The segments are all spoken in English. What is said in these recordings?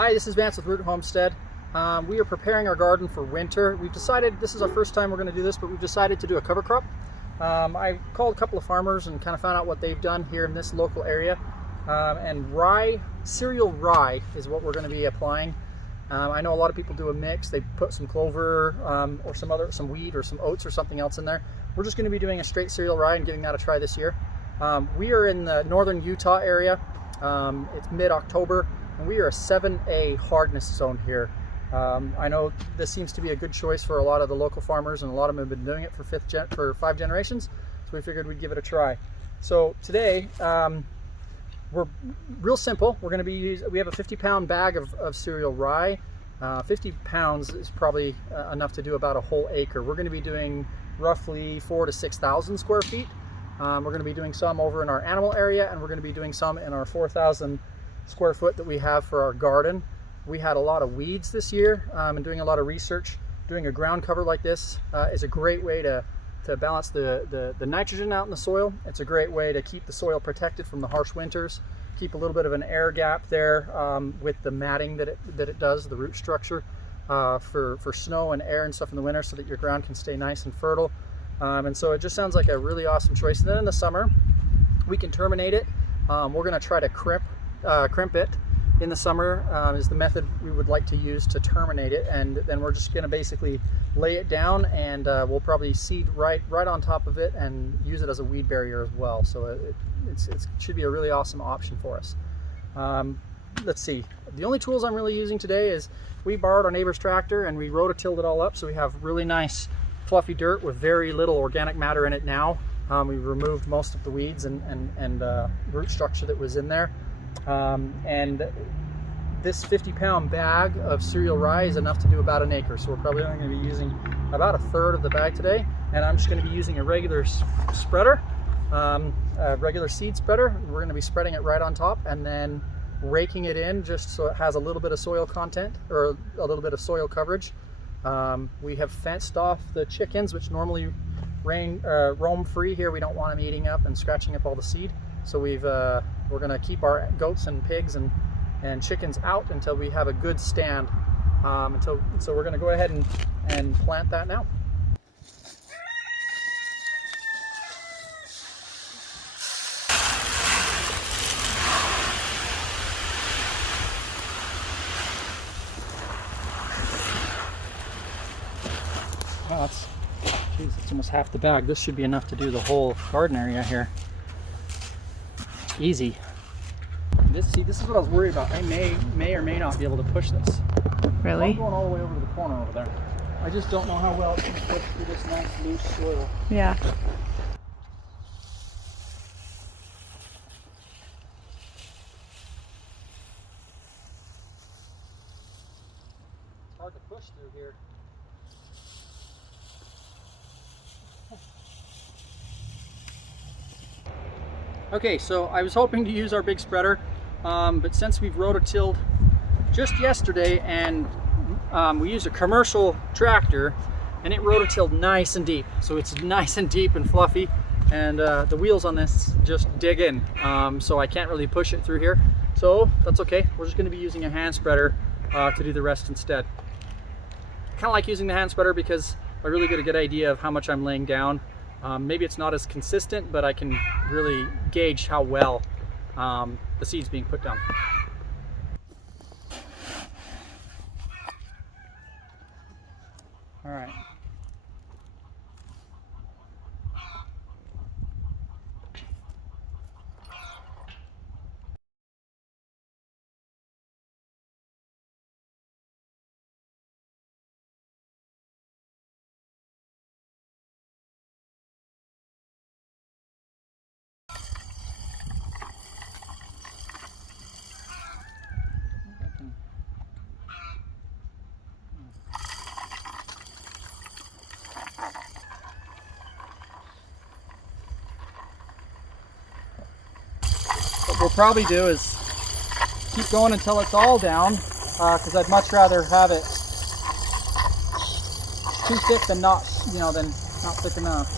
Hi, this is Vance with Homestead. We are preparing our garden for winter. We've decided, this is our first time we're going to do this, but we've decided to do a cover crop. I called a couple of farmers and kind of found out what they've done here in this local area. And rye, cereal rye is what we're going to be applying. I know a lot of people do a mix. They put some clover or some wheat or some oats or something else in there. We're just going to be doing a straight cereal rye and giving that a try this year. We are in the northern Utah area. It's mid-October. And we are a 7A hardness zone here. I know this seems to be a good choice for a lot of the local farmers, and a lot of them have been doing it for 5 generations. So we figured we'd give it a try. So today we're real simple. We're going to be we have a 50-pound bag of cereal rye. 50 pounds is probably enough to do about a whole acre. We're going to be doing roughly 4,000 to 6,000 square feet. We're going to be doing some over in our animal area, and we're going to be doing some in our 4,000 square foot that we have for our garden. We had a lot of weeds this year, and doing a lot of research. Doing a ground cover like this is a great way to balance the nitrogen out in the soil. It's a great way to keep the soil protected from the harsh winters, keep a little bit of an air gap there with the matting that it does, the root structure for snow and air and stuff in the winter, so that your ground can stay nice and fertile. And so it just sounds like a really awesome choice. And then in the summer, we can terminate it. We're going to try to crimp it in the summer is the method we would like to use to terminate it, and then we're just going to basically lay it down, and we'll probably seed right on top of it and use it as a weed barrier as well. So it should be a really awesome option for us. Let's see, the only tools I'm really using today is we borrowed our neighbor's tractor and we rototilled it all up, so we have really nice fluffy dirt with very little organic matter in it now. We removed most of the weeds and root structure that was in there. And this 50-pound bag of cereal rye is enough to do about an acre, so we're probably only going to be using about 1/3 of the bag today. And I'm just going to be using a regular spreader, a regular seed spreader. We're going to be spreading it right on top and then raking it in just so it has a little bit of soil content, or a little bit of soil coverage. We have fenced off the chickens, which normally roam free here. We don't want them eating up and scratching up all the seed. So we're going to keep our goats and pigs and chickens out until we have a good stand. So we're going to go ahead and plant that now. Wow, it's almost half the bag. This should be enough to do the whole garden area here. Easy. This is what I was worried about. I may or may not be able to push this. Really? I'm going all the way over to the corner over there. I just don't know how well it's going to push through this nice loose soil. Yeah. It's hard to push through here. Okay, so I was hoping to use our big spreader, but since we've rototilled just yesterday, and we used a commercial tractor, and it rototilled nice and deep. So it's nice and deep and fluffy, and the wheels on this just dig in, so I can't really push it through here. So that's okay. We're just going to be using a hand spreader to do the rest instead. I kind of like using the hand spreader because I really get a good idea of how much I'm laying down. Maybe it's not as consistent, but I can really gauge how well the seed's being put down. All right. What we'll probably do is keep going until it's all down, because I'd much rather have it too thick than not, than not thick enough.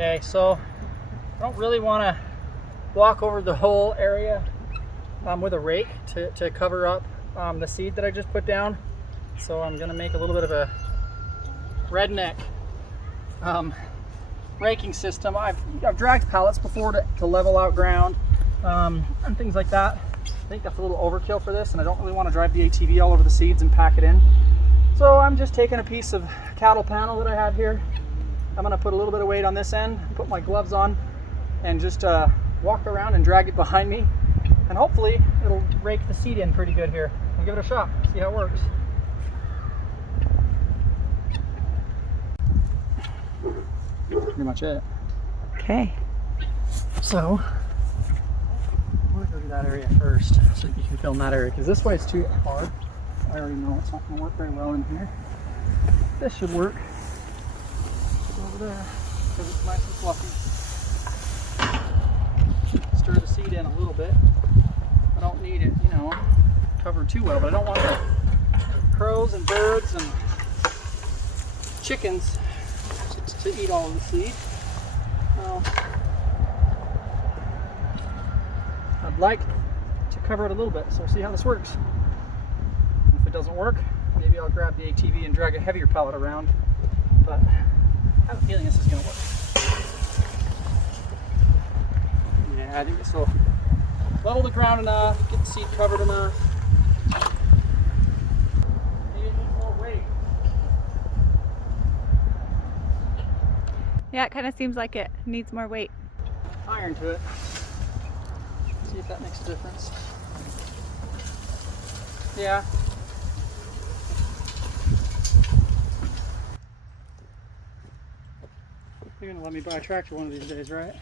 Okay, so I don't really want to walk over the whole area with a rake to cover up the seed that I just put down. So I'm going to make a little bit of a redneck raking system. I've dragged pallets before to level out ground and things like that. I think that's a little overkill for this, and I don't really want to drive the ATV all over the seeds and pack it in. So I'm just taking a piece of cattle panel that I have here. I'm going to put a little bit of weight on this end, put my gloves on, and just walk around and drag it behind me. And hopefully it'll rake the seed in pretty good here. I'll give it a shot, see how it works. Pretty much it. Okay. So I'm going to go to that area first so you can film that area, because this way it's too hard. I already know it's not going to work very well in here. This should work. Go over there because it's nice and fluffy. Stir the seed in a little bit. I don't need it, you know, covered too well, but I don't want the crows and birds and chickens to eat all of the seed. So I'd like to cover it a little bit, so see how this works. If it doesn't work, maybe I'll grab the ATV and drag a heavier pallet around, but I have a feeling this is going to work. Yeah, I think this will level the ground enough, get the seed covered enough. Maybe it needs more weight. Yeah, it kind of seems like it needs more weight. Iron to it. See if that makes a difference. Yeah. You're gonna let me buy a tractor one of these days, right?